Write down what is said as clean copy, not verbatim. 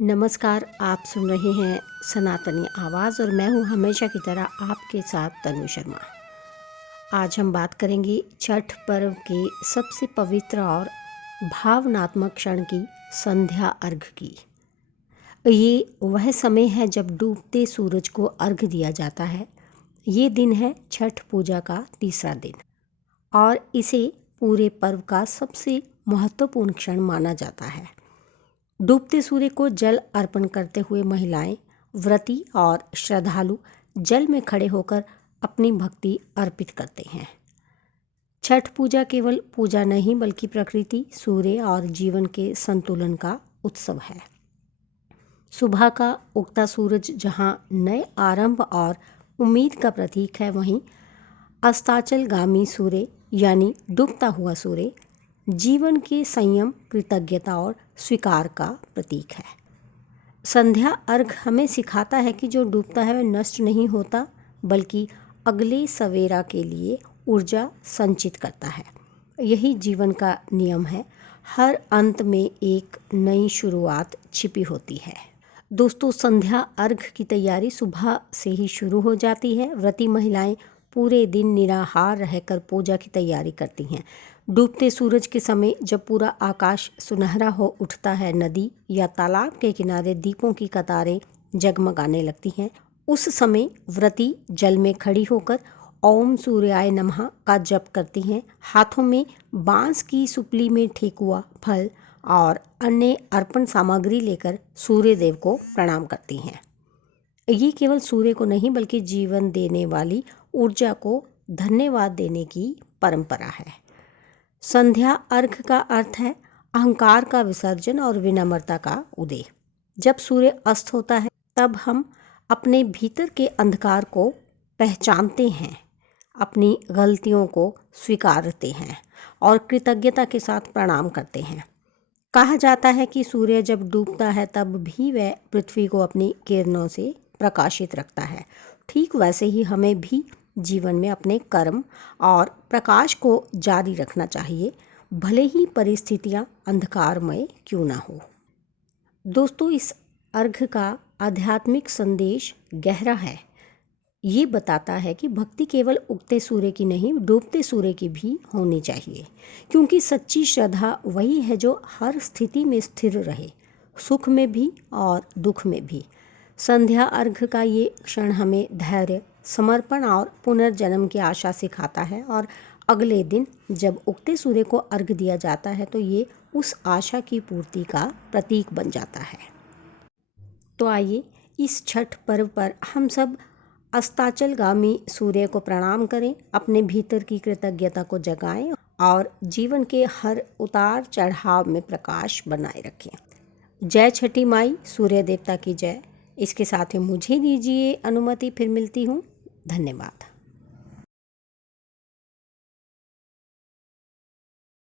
नमस्कार, आप सुन रहे हैं सनातनी आवाज़ और मैं हूं हमेशा की तरह आपके साथ तनु शर्मा। आज हम बात करेंगे छठ पर्व के सबसे पवित्र और भावनात्मक क्षण की, संध्या अर्घ्य की। ये वह समय है जब डूबते सूरज को अर्घ्य दिया जाता है। ये दिन है छठ पूजा का तीसरा दिन और इसे पूरे पर्व का सबसे महत्वपूर्ण क्षण माना जाता है। डूबते सूर्य को जल अर्पण करते हुए महिलाएं, व्रती और श्रद्धालु जल में खड़े होकर अपनी भक्ति अर्पित करते हैं। छठ पूजा केवल पूजा नहीं बल्कि प्रकृति, सूर्य और जीवन के संतुलन का उत्सव है। सुबह का उगता सूरज जहां नए आरंभ और उम्मीद का प्रतीक है, वहीं अस्ताचलगामी सूर्य यानी डूबता हुआ सूर्य जीवन के संयम, कृतज्ञता और स्वीकार का प्रतीक है। संध्या अर्घ हमें सिखाता है कि जो डूबता है वह नष्ट नहीं होता बल्कि अगले सवेरा के लिए ऊर्जा संचित करता है। यही जीवन का नियम है, हर अंत में एक नई शुरुआत छिपी होती है। दोस्तों, संध्या अर्घ की तैयारी सुबह से ही शुरू हो जाती है। व्रती महिलाएं पूरे दिन निराहार रहकर पूजा की तैयारी करती हैं। डूबते सूरज के समय जब पूरा आकाश सुनहरा हो उठता है, नदी या तालाब के किनारे दीपों की कतारें जगमगाने लगती हैं। उस समय व्रती जल में खड़ी होकर ओम सूर्याय नमः का जप करती हैं। हाथों में बांस की सुपली में ठेकुआ, फल और अन्य अर्पण सामग्री लेकर सूर्य देव को प्रणाम करती हैं। ये केवल सूर्य को नहीं बल्कि जीवन देने वाली ऊर्जा को धन्यवाद देने की परंपरा है। संध्या अर्घ का अर्थ है अहंकार का विसर्जन और विनम्रता का उदय। जब सूर्य अस्त होता है तब हम अपने भीतर के अंधकार को पहचानते हैं, अपनी गलतियों को स्वीकारते हैं और कृतज्ञता के साथ प्रणाम करते हैं। कहा जाता है कि सूर्य जब डूबता है तब भी वह पृथ्वी को अपनी किरणों से प्रकाशित रखता है। ठीक वैसे ही हमें भी जीवन में अपने कर्म और प्रकाश को जारी रखना चाहिए, भले ही परिस्थितियां अंधकारमय क्यों ना हो। दोस्तों, इस अर्घ का आध्यात्मिक संदेश गहरा है। ये बताता है कि भक्ति केवल उगते सूर्य की नहीं, डूबते सूर्य की भी होनी चाहिए, क्योंकि सच्ची श्रद्धा वही है जो हर स्थिति में स्थिर रहे, सुख में भी और दुख में भी। संध्या अर्घ का ये क्षण हमें धैर्य, समर्पण और पुनर्जन्म की आशा सिखाता है और अगले दिन जब उगते सूर्य को अर्घ दिया जाता है तो ये उस आशा की पूर्ति का प्रतीक बन जाता है। तो आइए इस छठ पर्व पर हम सब अस्ताचलगामी सूर्य को प्रणाम करें, अपने भीतर की कृतज्ञता को जगाएं और जीवन के हर उतार चढ़ाव में प्रकाश बनाए रखें। जय छठी माई, सूर्य देवता की जय। इसके साथ ही मुझे दीजिए अनुमति, फिर मिलती हूँ। धन्यवाद।